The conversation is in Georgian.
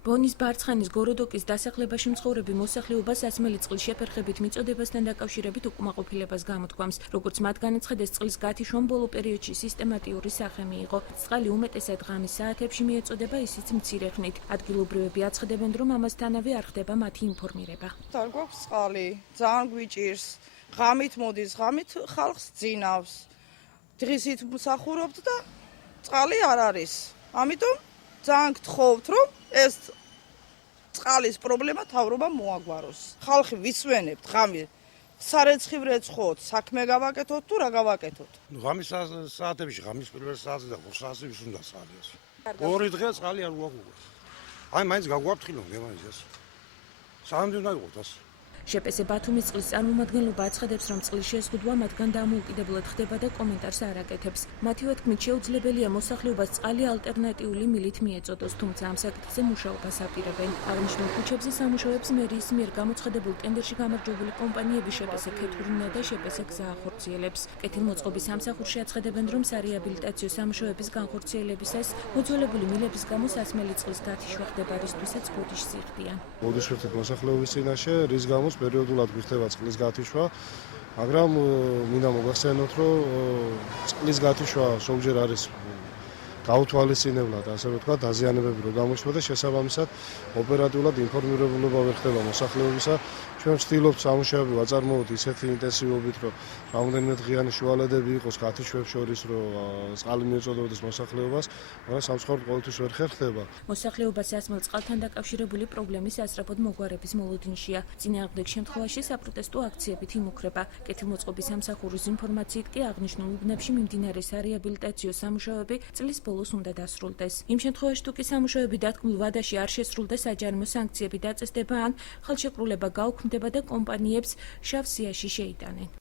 ბონის ბარცხანის გოროდოკის დასახლებაში მცხოვრები მოსახლეობას ასმელი წყლის შეფერხებით მიწოდებასთან დაკავშირებით უკმაყოფილებას გამოთქვამს. Როგორც მათ განაცხადეს, წყლის გათიშვამ ბოლო პერიოდში სისტემატიური სახე მიიღო. წყალი უმეტესად ღამის საათებში მიეწოდება, ისიც მცირე ხნით. ადგილობრივები აცხადებენ, რომ ამასთანავე არ ხდება მათი ინფორმირება. არ გვაქვს წყალი, ძალიან გვიჭირს. ღამით მოდის, ღამით ხალხს ძინავს. დღისით მსახურობთ და წყალი არ არის. ამიტომ ძალიან გთხოვთ, რომ ეს წყალის პრობლემა თავრობამ მოაგვაროს. ხალხი ვისვენებთ ღამით. სარეცხილ რეცხოთ, საქმე გავაკეთოთ თუ რა გავაკეთოთ. ღამის საათებში, ღამის პირველ საათზე და 5 საათზე ვის უნდა წყალი ეს. ორი დღეა წყალი არ გვაქვს. აი მაინც გაგვაფრთხილო გემანის ეს. სანამ უნდა იყოს ეს. შეპესე ბათუმის წყლის წარმომადგენლობა აცხადებს, რომ წყლის შეზღუდვა მათგან დამოუკიდებლად ხდება და კომენტარს არ აკეთებს. მათივე თქმით, შეუძლებელია მოსახლეობას წყალი ალტერნატიული მილით მიეწოდოს, თუმცა ამ საკითხზე მუშაობას აპირებენ. აღნიშნულ ქუჩებზე სამუშაოებს მერიის მიერ გამოცხადებულ ტენდერში გამარჯვებული კომპანიები შეპესე ქეთურინა და შეპესე გზა ახორციელებს. კეთილმოწყობის სამსახურში აცხადებენ, რომ სარეაბილიტაციო სამუშაოების განხორციელებისას მოძველებული მილების გამო სასმელი წყლის გათიშვა ხდება, რისთვისაც ბოდიშს იხდიან. ბოდიშს მოსახლეობის წინაშე, რის გამოც პერიოდულად გვხდება წყლის გათიშვა, მაგრამ მინდა მოგახსენოთ, რომ წყლის გათიშვა ზოგჯერ არის გაუთვალისწინებლად, ასე ვთქვა, დაზიანებები რო გამოჩნდება და შესაბამისად ოპერატიულად ინფორმირებულობა ვერ ხდება მოსახლეობისა. ჩვენ ვცდილობთ სამუშაოები ვაწარმოოთ ისეთი ინტენსივობით, რომ რამოდენიმე დღიანი შუალედები იყოს გათიშვებს შორის, რომ წყალი მიეწოდებოდეს მოსახლეობას, მაგრამ სამწუხაროდ ყოველთვის ვერ ხერხდება. მოსახლეობას სასმელ წყალთან დაკავშირებული პრობლემის ასწრაფოდ მოგვარების მოლოდინშია. წინააღმდეგ შემთხვევაში საპროტესტო აქციებით იმუქრება. კეთილმოწყობის სამსახურის ინფორმაციით კი აღნიშნულ უბნებში მიმდინარე სარეაბილიტაციო სამუშაოები წლის ბოლოს უნდა დასრულდეს. იმ შემთხვევაში თუ კი სამუშაოები დათქმულ ვადაში არ შესრულდეს, საჯარიმო სანქციები დაწესდება ან ხელშეკრულება გაუქმდება და კომპანიებს შავ სიაში შეიტანენ.